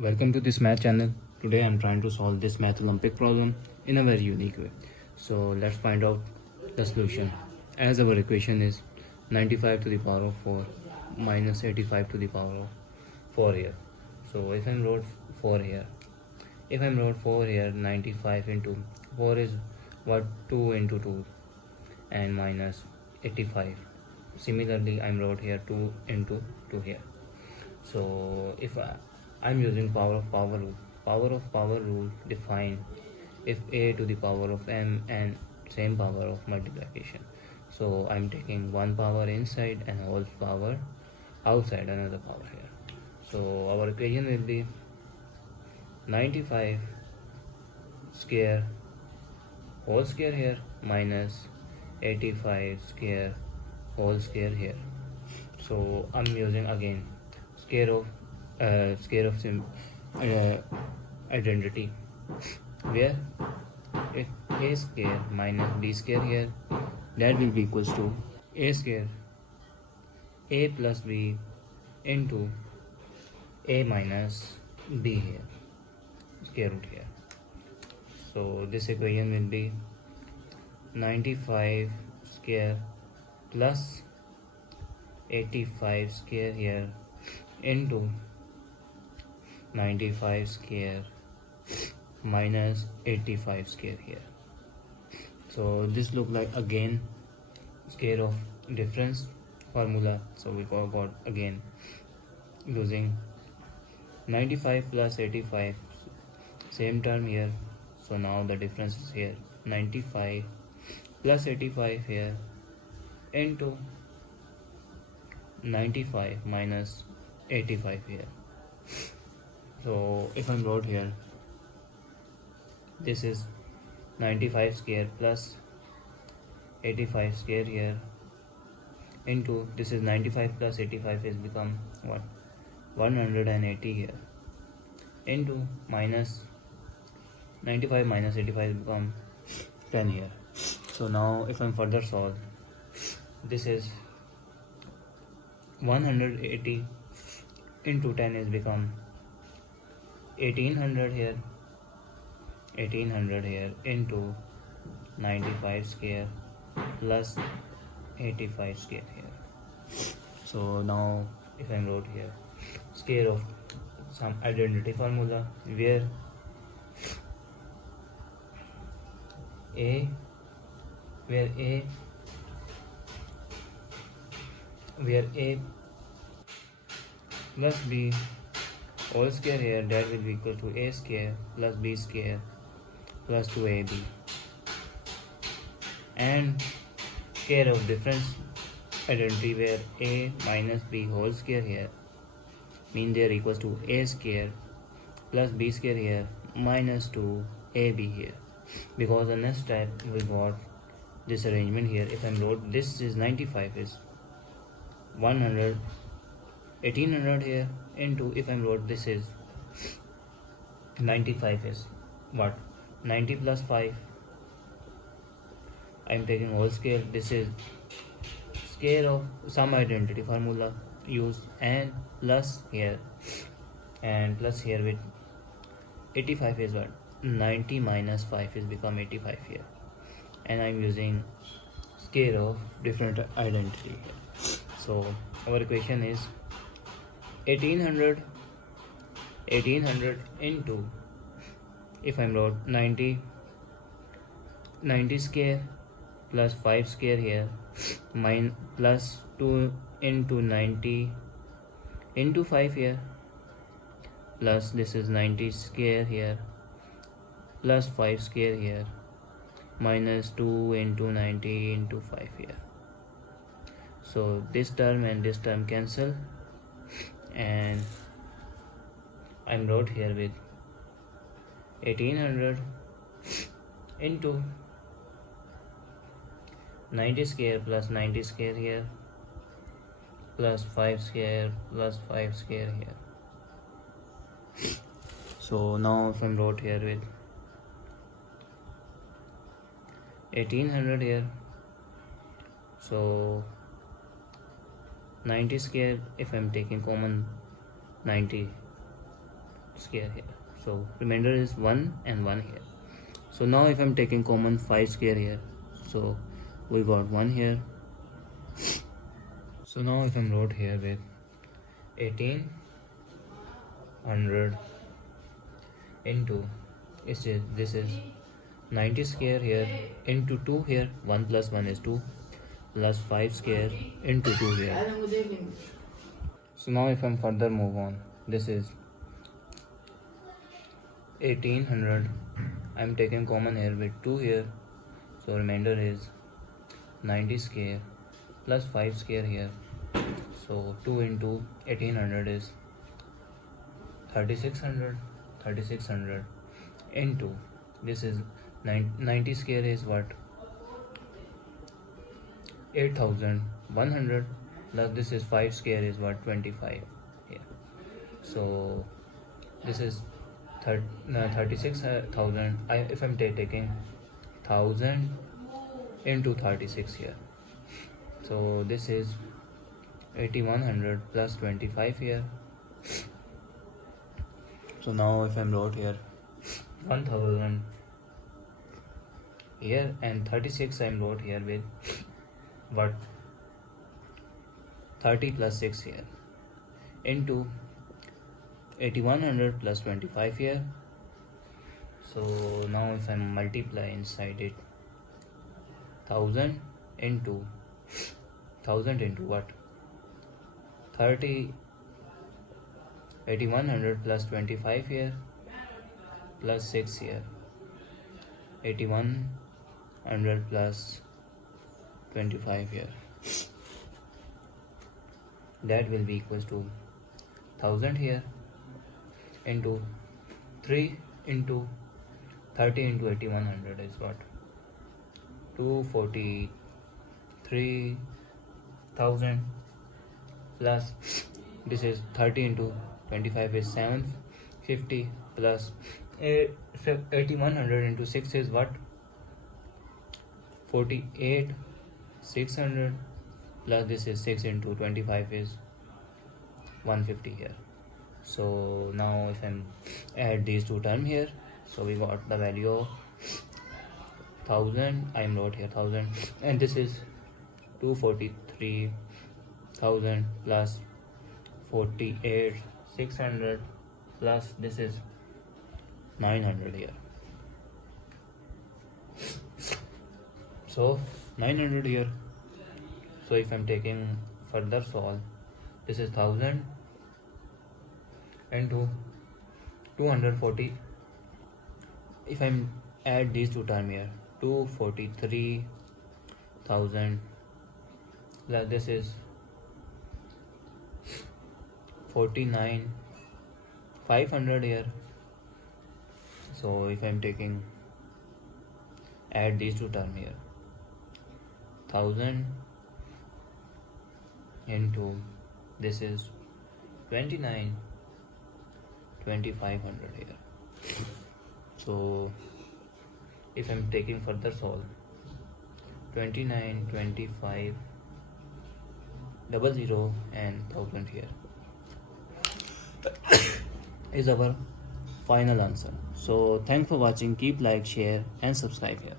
Welcome to this math channel. Today I'm trying to solve this math Olympic problem in a very unique way. So let's find out the solution. As our equation is 95 to the power of 4 minus 85 to the power of 4 here. So if I wrote 4 here, 95 into 4 is what, 2 into 2 and minus 85. Similarly I wrote here 2 into 2 here. So if I'm using power of power rule. Power of power rule define if a to the power of m and same power of multiplication. So I'm taking one power inside and whole power outside another power here. So our equation will be 95 square whole square here minus 85 square whole square here. So I'm using again square of identity, where if a square minus b square here, that will be equals to a square a plus b into a minus b here, square root here. So this equation will be 95 square plus 85 square here into 95 square minus 85 square here. So this look like again square of difference formula. So we got again using 95 plus 85, same term here. So now the difference is here 95 plus 85 here into 95 minus 85 here. So if I wrote here, this is 95 square plus 85 square here into, this is 95 plus 85 is become what, 180 here, into minus 95 minus 85 become 10 here. So now if I further solve, this is 180 into 10 is become 1800 here, 1800 here into 95 square plus 85 square here. So now if I wrote here square of some identity formula, where a plus b whole square here, that will be equal to a square plus b square plus 2ab, and square of difference identity, where a minus b whole square here mean they are equals to a square plus b square here minus 2ab here, because the next step we got this arrangement here. If I wrote this is 95 is 1800 here into, if I wrote this is 95 is what, 90 plus 5, I am taking whole scale, this is square of some identity formula use, and plus here with 85 is what, 90 minus 5 is become 85 here, and I am using square of different identity here. So our equation is 1800 into, if I wrote 90 square plus 5 square here plus 2 into 90 into 5 here, plus this is 90 square here plus 5 square here minus 2 into 90 into 5 here. So this term and this term cancel, and I wrote here with 1800 into 90 square plus 90 square here plus 5 square plus 5 square here. So now if I wrote here with 1800 here, so 90 square, if I'm taking common 90, square here. So remainder is 1 and 1 here. So now if I'm taking common 5 square here, so we got 1 here. So now if I'm wrote here with 1800 into this is 90 square here into 2 here, 1 plus 1 is 2, plus 5 square into 2 here. So now if I'm further move on, this is 1800, I'm taking common here with 2 here, so remainder is 90 square plus 5 square here, so 2 into 1800 is 3600 into this is 90 square is what, 8100, plus this is 5 square is what, 25 here. So this is 36,000. If I'm taking 1000 into 36 here, so this is 8100 plus 25 here. So now if I'm wrote here 1000 here and 36 I'm wrote here with what, 30 plus 6 here into 8100 plus 25 here. So now if I multiply inside it, 1000 into what, 30, 8100 plus 25 here plus 6 here, 8100 plus 25 here, that will be equals to 1000 here into 3 into 30 into 8100 is what, 243,000 plus this is 30 into 25 is 750 plus 8100 into 6 is what, 48,600 plus this is 6 into 25 is 150 here. So now if I add these two terms here, so we got the value of 1000, I wrote here 1000, and this is 243,000 plus 48,600 plus this is 900 here. So 900 here. So if I'm taking further solve, this is 1000 into 240. If I add these two terms here, 243,000 plus this is 49,500 here. So if I'm taking add these two terms here, 1000 into this is 29,500 here. So if I'm taking further solve, 29,25 00 and 1000 here is our final answer. So thanks for watching. Keep like, share and subscribe here.